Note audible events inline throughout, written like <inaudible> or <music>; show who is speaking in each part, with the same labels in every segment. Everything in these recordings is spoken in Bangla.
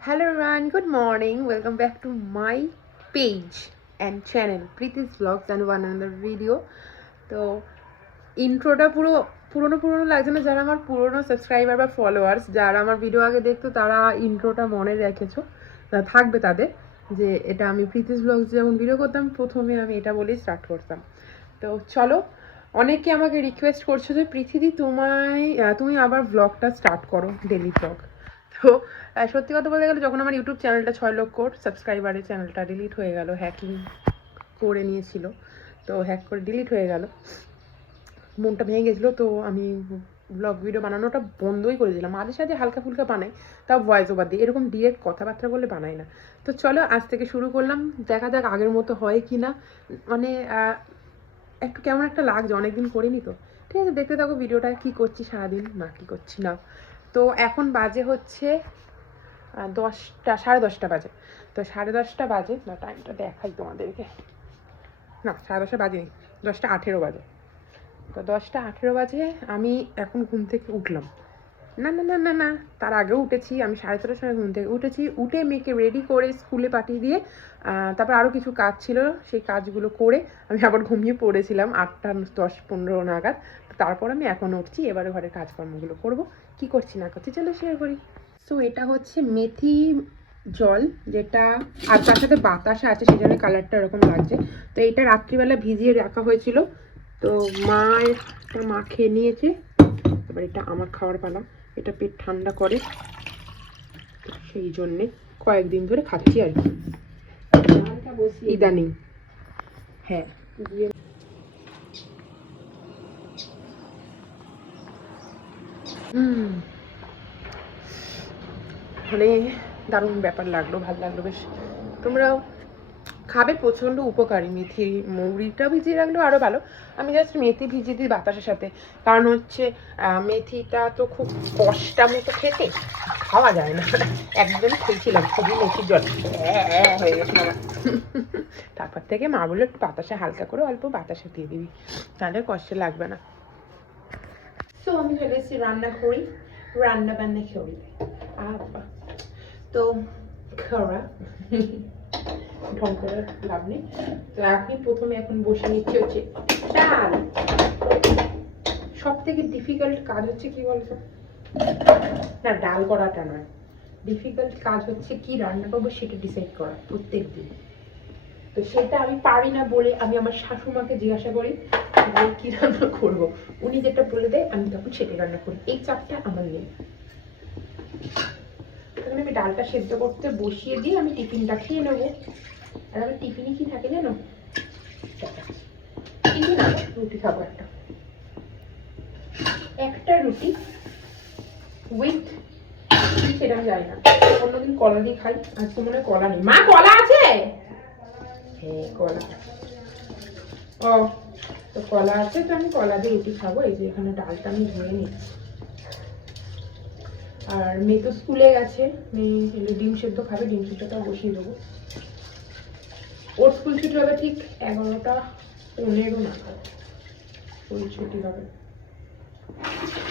Speaker 1: Hello everyone, good morning. Welcome back to my page and channel Preeti's Vlogs and one another video. তো ইন্ট্রোটা পুরো পুরনো পুরনো লাগছে না যারা আমার পুরনো সাবস্ক্রাইবার বা ফলোয়ার্স যারা আমার ভিডিও আগে দেখতো তারা ইন্ট্রোটা মনে রেখেছো থাকবে তাদের যে এটা আমি প্রীতিস ব্লগস যেমন ভিডিও করতাম প্রথমে আমি এটা বলেই স্টার্ট করতাম তো চলো অনেকে আমাকে রিকোয়েস্ট করছ যে পৃথিবী তোমায় তুমি আবার ব্লগটা স্টার্ট করো ডেলি ব্লগ তো সত্যি কথা বলতে গেলে যখন আমার ইউটিউব চ্যানেলটা ছয় লক্ষ সাবস্ক্রাইবারের চ্যানেলটা ডিলিট হয়ে গেল হ্যাকিং করে নিয়েছিল, তো হ্যাক করে ডিলিট হয়ে গেল, মনটা ভেঙে গেছিল, তো আমি ব্লগ ভিডিও বানানোটা বন্ধই করে দিলাম। মাঝে সাঝে হালকা ফুলকা বানাই, তাও ভয়েস ওভার দিই এরকম ডিরেক্ট কথাবার্তা বলে বানাই না। তো চলো, আজ থেকে শুরু করলাম, দেখা যাক আগের মতো হয় কি না। মানে একটু কেমন একটা লাগছে, অনেকদিন করিনি তো। ঠিক আছে, দেখতে থাকো ভিডিওটা কি করছি সারাদিন, না কি করছি না তো এখন বাজে হচ্ছে দশটা, সাড়ে দশটা বাজে। তো সাড়ে দশটা বাজে, না টাইমটা দেখাই তোমাদেরকে। না, সাড়ে দশটা বাজে দশটা আঠেরো বাজে। তো দশটা আঠেরো বাজে, আমি এখন ঘুম থেকে উঠলাম। না না না না না, তার আগেও উঠেছি, আমি সাড়ে ছটার সময় ঘুম থেকে উঠেছি, উঠে মেয়েকে রেডি করে স্কুলে পাঠিয়ে দিয়ে তারপর আরও কিছু কাজ ছিল, সেই কাজগুলো করে আমি আবার ঘুমিয়ে পড়েছিলাম আটটা, দশ, পনেরো নাগাদ। তারপর আমি এখন উঠছি, এবারে ঘরের কাজকর্মগুলো করব। কি করছি না করছি চলো শেয়ার করি। সো এটা হচ্ছে মেথি জল যেটা আর তার সাথে বাতাসা আছে সেই জন্য কালারটা এরকম লাগছে। তো এটা রাত্রিবেলা ভিজিয়ে রাখা হয়েছিল। তো মা মা খেয়ে নিয়েছে। এবার এটা আমার খাওয়ার পালা। এটা পেট ঠান্ডা করে। সেই জন্যে কয়েকদিন ধরে খাচ্ছি আর কি। ইদানিং। হ্যাঁ। মানে দারুণ ব্যাপার লাগল ভালো লাগল বেশ। তোমরাও খাবে প্রচণ্ড উপকারী মেথি মৌরিটা ভিজিয়ে রাখলেও আরও ভালো। আমি জাস্ট মেথি ভিজিয়ে দিই বাতাসের সাথে। কারণ হচ্ছে মেথিটা তো খুব কষ্টা মতো খেতে খাওয়া যায় না। একদম খেয়েছিলাম খুবই মেথির জল। হ্যাঁ, হয়ে তারপর থেকে মা বলল একটু বাতাসে হালকা করে অল্প বাতাসে দিয়ে দিবি। তাহলে কষ্ট লাগবে না। তো আমি এসেছি রান্না করি, রান্না বান্না করি। তো খাওয়া ঢং করে লাভ নেই। তো আপনি প্রথমে এখন বসে নিচ্ছি হচ্ছে ডাল সব থেকে ডিফিকাল্ট কাজ হচ্ছে কি বলতো? না, ডাল করাটা নয়। ডিফিকাল্ট কাজ হচ্ছে কি রান্না করব সেটা ডিসাইড করা প্রত্যেক দিন তো সেটা আমি পারি না বলে আমি আমার শাশুমাকে জিজ্ঞাসা করি কি রান্না করব? উনি যেটা বলে দেয়, আমি তখন সেটা রান্না করি। এই চাপটা আমার নেই। আমি ডালটা সেদ্ধ করতে বসিয়ে দিয়ে আমি টিফিনটা খেয়ে নেব। আর আমার টিফিনে কি থাকে জানো? রুটি খাব একটা। একটা রুটি উইথ সেটা আমি জানি না। অন্যদিন কলা দিয়ে খাই। আজকে মনে হয় কলা নেই। মা, কলা আছে? কলা। তো কলা আছে তো আমি কলা দিয়ে রুটি খাব, এই যে এখানে ডালটা আমি ধুয়ে নিচ্ছি। আর মেয়ে তো স্কুলে গেছে, মেয়ে ডিম সেদ্ধ খাবে, ডিম সেদ্ধটাও বসিয়ে দেবো। ওর স্কুল ছুটি হবে ঠিক এগারোটা পনেরো নাগাদ। ওই ছুটি হবে।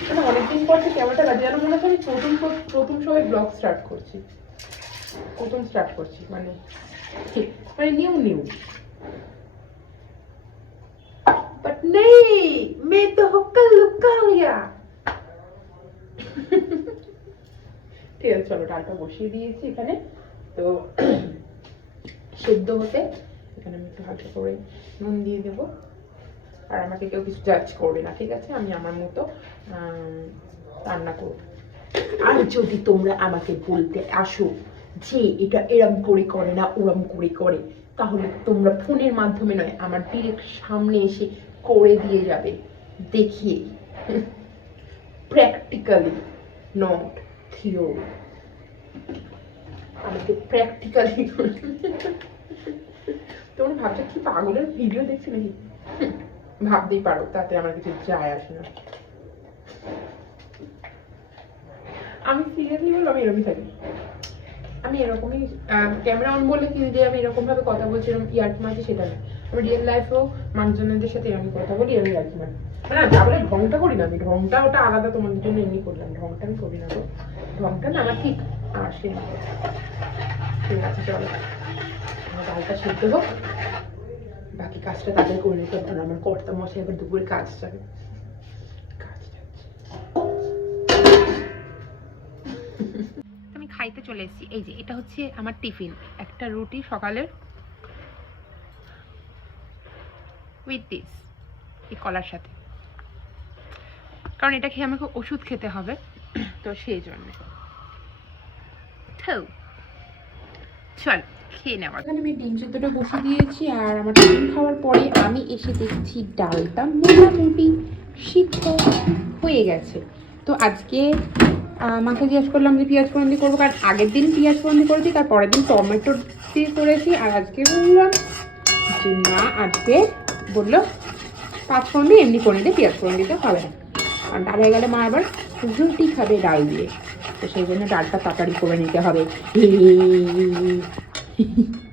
Speaker 1: মানে অনেকদিন পর থেকে কেমনটা লাগে, যেন মনে হচ্ছে আমি প্রথম প্রথম সময় ব্লগ স্টার্ট করছি। প্রথম স্টার্ট করছি মানে মানে নিউ নিউ बट नहीं मैं तो हुक्का लुक्का हो गया ঠিক আছে চলো ডালটা বসিয়ে দিয়েছি এখানে তো সেদ্ধ হতে এখানে আমি একটু হালকা করে নুন দিয়ে দেবো আর আমাকে কেউ কিছু জাজ করবে না ঠিক আছে আমি আমার মতো আম, রান্না করবো আর যদি তোমরা আমাকে বলতে আসো যে এটা এরম করে করে না, ওরম করে করে। তাহলে তোমরা ফোনের মাধ্যমে নয়, আমার ডিরেক্ট সামনে এসে করে দিয়ে যাবে। দেখিয়ে। প্র্যাকটিক্যালি নট থিওরি আমাকে প্র্যাকটিক্যালি তোমরা ভাবছ কি পাগলের ভিডিও দেখছি নাকি? ভাবতেই পারো, তাতে আমার কিছু যায় আসে না। আমি সিরিয়াসলি বলব আমি এরকমই থাকি। আমি এরকমই ক্যামেরা অন বলে কি যে আমি এরকম ভাবে কথা বলছি, এরকম ইয়ার্কি মারছি সেটা না। আমি রিয়েল লাইফেও মানুষজনদের সাথে এরকম কথা বলি এরকম ইয়ার্কি মারি না যা বলে ঢংটা করি না, আমি ঢংটা ওটা আলাদা তোমাদের জন্য এমনি করলাম, ঢংটা আমি করি না তো ঢংটা না আমার ঠিক, আসে। ঠিক আছে, চলো। ডালটা সিদ্ধ হোক। বাকি কাজটা তাদের করে নিতে পারো আমার কর্তা মশাই এবার দুপুরে কাজ যাবে চলে এসেছি। এই যে, এটা হচ্ছে আমার টিফিন। একটা রুটি সকালের উইথ দিস এই কলার সাথে। কারণ এটা খেয়ে আমাকে ওষুধ খেতে হবে, তো সেই জন্য। থৌ। চল আমি ডিম সেদ্ধটা বসিয়ে দিয়েছি, আর আমার টিফিন খাওয়ার পরে আমি এসে দেখছি ডালটা মোটামুটি সিদ্ধ হয়ে গেছে। তো আজকে মাকে জিজ্ঞেস করলাম যে পেঁয়াজ ফোড়ন দিয়ে করব, কারণ আগের দিন পেঁয়াজ ফোড়ন দিয়ে করেছি, তার পরের দিন টমেটো দিয়ে করেছি, আর আজকে বললাম যে না আজকে বলল পাঁচ ফোড়ন দিয়ে এমনি করে দিয়ে পেঁয়াজ ফোড়ন দিতে হবে না। আর ডাল হয়ে গেলে মা আবার রুটি খাবে ডাল দিয়ে। তো সেই জন্য ডালটা তাড়াতাড়ি করে নিতে হবে। <laughs>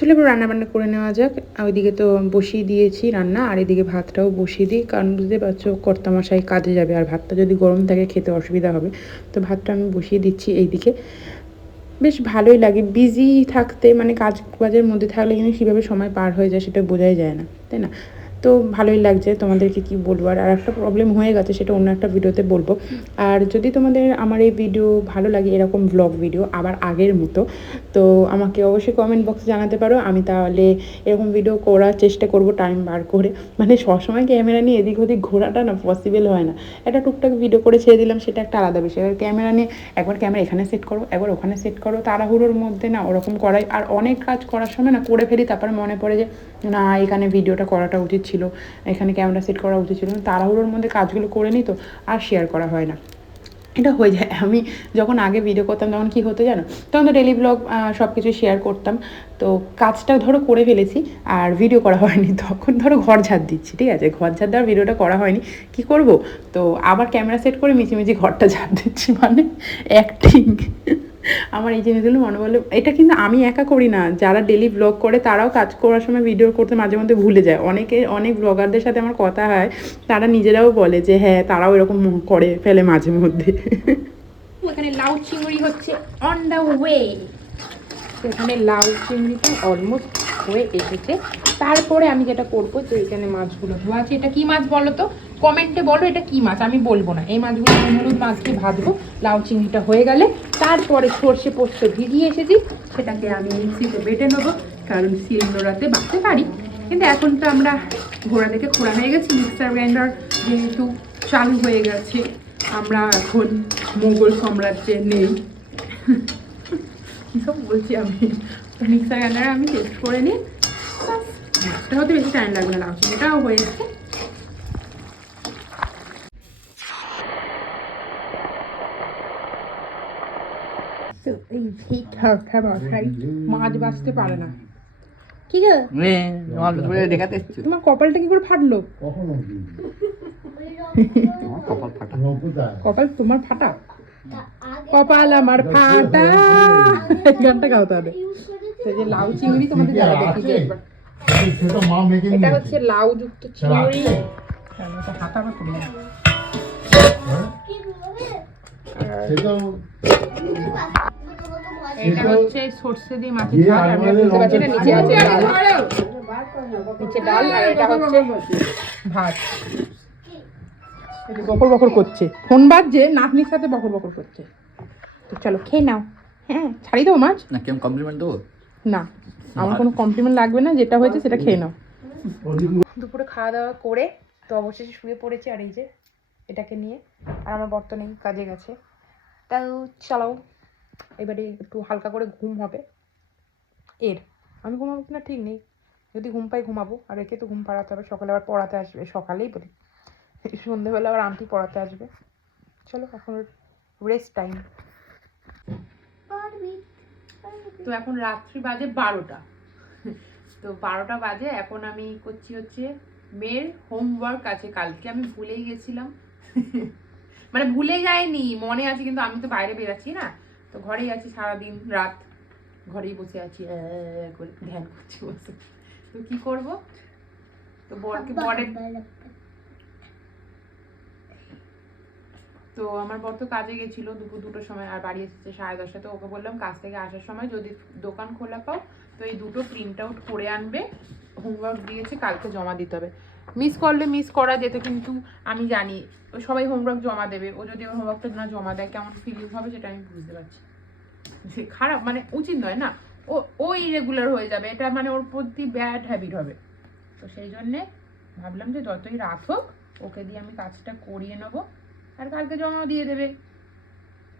Speaker 1: চলো এবার রান্নাবান্না করে নেওয়া যাক। ওইদিকে তো বসিয়ে দিয়েছি রান্না, আর এদিকে ভাতটাও বসিয়ে দিই। কারণ বুঝতে পারছ, কর্তামশাই কাজে যাবে, আর ভাতটা যদি গরম থাকে খেতে অসুবিধা হবে। তো ভাতটা আমি বসিয়ে দিচ্ছি এইদিকে। বেশ ভালোই লাগে বিজি থাকতে মানে কাজ কাজের মধ্যে থাকলে কিন্তু কীভাবে সময় পার হয়ে যায়, সেটা বোঝাই যায় না, তাই না? তো ভালোই লাগছে তোমাদেরকে কি বলব। আর আর একটা প্রবলেম হয়ে গেছে, সেটা অন্য একটা ভিডিওতে বলব। আর যদি তোমাদের আমার এই ভিডিও ভালো লাগে, এরকম ব্লগ ভিডিও আবার আগের মতো, তো আমাকে অবশ্যই কমেন্ট বক্সে জানাতে পারো। আমি তাহলে এরকম ভিডিও করার চেষ্টা করব টাইম বার করে। মানে সবসময় ক্যামেরা নিয়ে এদিক ওদিক ঘোরাটা না পসিবল হয় না। একটা টুকটাক ভিডিও করে ছেড়ে দিলাম, সেটা একটা আলাদা বিষয়। এবার ক্যামেরা নিয়ে একবার ক্যামেরা এখানে সেট করো, একবার ওখানে সেট করো। তাড়াহুড়োর মধ্যে না ওরকম করাই। আর অনেক কাজ করার সময় না করে ফেলি, তারপরে মনে পড়ে যে, না, এখানে ভিডিওটা করাটা উচিত ছিল, এখানে ক্যামেরা সেট করা উচিত ছিল। তাড়াহুড়োর মধ্যে কাজগুলো করে নিই তো, আর শেয়ার করা হয় না। এটা হয়ে যায়। আমি যখন আগে ভিডিও করতাম, তখন কী হতো জানো? তখন তো ডেলি ব্লগ সব কিছু শেয়ার করতাম। তো কাজটা ধরো করে ফেলেছি, আর ভিডিও করা হয়নি। <laughs> তখন ধরো ঘর ঝাড় দিচ্ছি, ঠিক আছে? ঘর ঝাড় দেওয়ার ভিডিওটা করা হয়নি। কি করব? তো আবার ক্যামেরা সেট করে মিছিমিছি ঘরটা ঝাড় দিচ্ছি মানে অ্যাক্টিং আমার এই জিনিসগুলো মনে বলে এটা কিন্তু আমি একা করি না। যারা ডেলি ব্লগ করে তারাও কাজ করার সময় ভিডিও করতে মাঝে মধ্যে ভুলে যায়। অনেকে অনেক ব্লগারদের সাথে আমার কথা হয় তারা নিজেরাও বলে যে হ্যাঁ তারাও এরকম করে ফেলে মাঝে মধ্যে। এখানে লাউ চিংড়ি হচ্ছে অন দ্য ওয়ে এখানে লাউ চিংড়িটা অলমোস্ট হয়ে এসেছে। তারপরে আমি যেটা করব যে এখানে মাছগুলো ধোয়া আছে। এটা কি মাছ বলো তো? কমেন্টে বলো এটা কি মাছ, আমি বলব না। এই মাছগুলো হলুদ মাছ দিয়ে ভাজবো, লাউ চিংড়িটা হয়ে গেলে। তারপরে সর্ষে পোস্ত ভিজিয়ে এসেছি, সেটাকে আমি মিক্সিতে বেটে নেব, কারণ শিল নোড়াতে বাঁচতে পারি। কিন্তু এখন তো আমরা ঘোড়া থেকে খোড়া হয়ে গেছি, মিক্সার গ্রাইন্ডার যেহেতু চালু হয়ে গেছে, আমরা এখন মোগল সাম্রাজ্যে নেই। <laughs> সব বলছি আমি। মিক্সার গ্রাইন্ডারে আমি টেস্ট করে নিই। ব্যাস, হতে বেশি টাইম লাগবে না লাউ চিংড়িটাও হয়েছে তো এই মাছ বাঁচতে পারে না। কি গো?
Speaker 2: দেখাতে
Speaker 1: তোমার কপালটা কি করে ফাটলো?
Speaker 2: কপাল ফাটা।
Speaker 1: কপাল তোমার ফাটা? কপাল আমার ফাটা। গানটা গাও তাহলে তো যে লাউ চিংড়ি তোমাদের যারা
Speaker 3: মেখে
Speaker 1: এটা হচ্ছে লাউ যুক্ত চিংড়ি। হাতা।
Speaker 3: হ্যাঁ?
Speaker 1: এটা
Speaker 3: এটা-
Speaker 1: হচ্ছে সর্ষে দিয়ে মাছের ঝাল। আমি বুঝতে পারছি না নিচে আছে ডাল। নিচে ডাল আর এটা হচ্ছে ভাত। বকর বকর করছে। ফোন বাজছে নাতনির সাথে বকর বকর করছে। তো চলো খেয়ে নাও। হ্যাঁ ছাড়ি দেবো মাছ।
Speaker 2: না কেমন কমপ্লিমেন্ট দেবো?
Speaker 1: না। আমার কোনো কমপ্লিমেন্ট লাগবে না যেটা হয়েছে সেটা খেয়ে নাও। দুপুরে খাওয়া দাওয়া করে তো অবশেষে শুয়ে পড়েছি আর এই যে এটাকে নিয়ে। আর আমার বর্ত নেই কাজে গেছে। তাও চালাও। এবারে একটু হালকা করে ঘুম হবে। এর আমি ঘুমাবো কিনা ঠিক নেই। যদি ঘুম পাই ঘুমাবো। আর একে তো ঘুম পাড়াতে হবে সকালে আবার পড়াতে আসবে সকালেই বলি। সন্ধেবেলা আবার আন্টি পড়াতে আসবে। চলো এখন রেস্ট টাইম তো এখন রাত্রি বাজে বারোটা। তো বারোটা বাজে, এখন আমি করছি হচ্ছে মেয়ের হোমওয়ার্ক আছে কালকে, আমি ভুলেই গেছিলাম। মানে ভুলে যায়নি মনে আছে কিন্তু আমি তো বাইরে বেরাচ্ছি না। তো ঘরেই আছি সারাদিন, রাত। ঘরেই বসে আছি ধ্যান করছি বসে। তো কি করব? তো বরকে, বরের তো আমার বর তো কাজে গেছিল, দুপুর দুটোর সময় আর বাড়ি এসেছে সাড়ে দশটা তো ওকে বললাম, কাজ থেকে আসার সময় যদি দোকান খোলা পাও, তো এই দুটো প্রিন্ট আউট করে আনবে। হোমওয়ার্ক দিয়েছে, কালকে জমা দিতে হবে। মিস করলে মিস করা যেত, কিন্তু আমি জানি, ও সবাই হোমওয়ার্ক জমা দেবে। ও যদি ওর হোমওয়ার্কটা না জমা দেয়, কেমন ফিলিং হবে সেটা আমি বুঝতে পারছি সে খারাপ মানে উচিত নয় না? ও ও ইরেগুলার হয়ে যাবে, এটা মানে ওর প্রতি ব্যাড হ্যাবিট হবে। তো সেই জন্যে ভাবলাম যে যতই রাত হোক, ওকে দিয়ে আমি কাজটা করিয়ে নেব। আর কালকে জমা দিয়ে দেবে।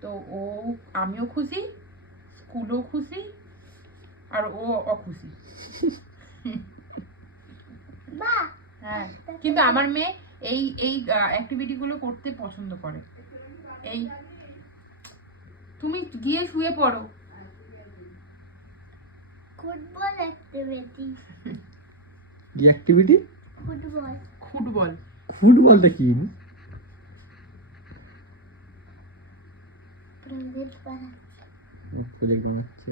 Speaker 1: তো ও আমিও খুশি স্কুলও খুশি আর ও অখুশি। হ্যাঁ কিন্তু আমার মেয়ে এই এই অ্যাক্টিভিটিগুলো করতে পছন্দ করে। এই তুমি গিয়ে শুয়ে পড়ো।
Speaker 4: ফুটবল অ্যাক্টিভিটি
Speaker 2: কি অ্যাক্টিভিটি
Speaker 4: ফুটবল।
Speaker 1: ফুটবল।
Speaker 2: ফুটবলটা কি?
Speaker 4: প্রজেক্ট বানাচ্ছি।
Speaker 2: প্রজেক্ট বানাচ্ছে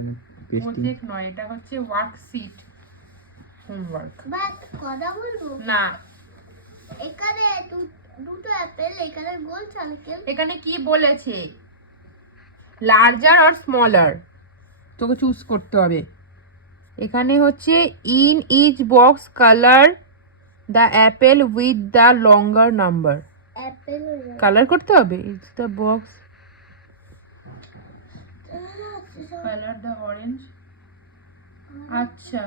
Speaker 2: পেস্টিং
Speaker 1: প্রজেক্ট নয় এটা হচ্ছে ওয়ার্কশিট হোমওয়ার্ক
Speaker 4: বাট কথা বলব?
Speaker 1: না।
Speaker 4: এখানে দুটো অ্যাপেল এখানে গোল সার্কেল
Speaker 1: এখানে কি বলেছে? লার্জার আর স্মলার তোকে চুজ করতে হবে। এখানে হচ্ছে in each box colour the apple with the longer
Speaker 4: number
Speaker 1: colour করতে হবে? It's the box colour the orange আচ্ছা।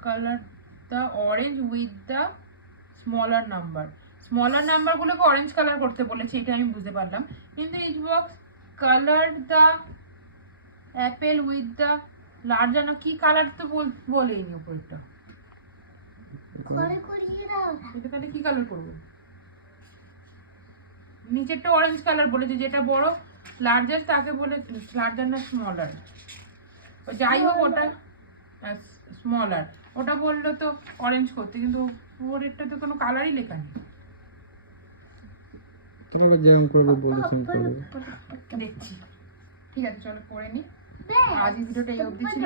Speaker 1: Colour the orange with the smaller number smaller নাম্বারগুলোকে orange colour করতে বলেছে এটা আমি বুঝতে পারলাম। কিন্তু each box colour the apple with the larger না কি কালার তো বল- বলেইনি উপরটা। এটা তাহলে কি কালার করব? নিচেরটা অরেঞ্জ কালার বলেছে যেটা বড় লার্জার তাকে বলে লার্জার না স্মলার যাই হোক ওটা স্মলার ওটা বলল তো অরেঞ্জ করতে কিন্তু ওরেরটা তো কোনো কালারই লেখা নেই।
Speaker 2: তোমরা যেমন করবে বলেছেন করবে।
Speaker 1: দেখছি। ঠিক আছে চলো করে নি। আজ এই ভিডিওটা এই অবধি ছিল।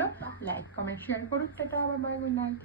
Speaker 1: লাইক কমেন্ট শেয়ার করুন টাটা আবার বাই গুড নাইট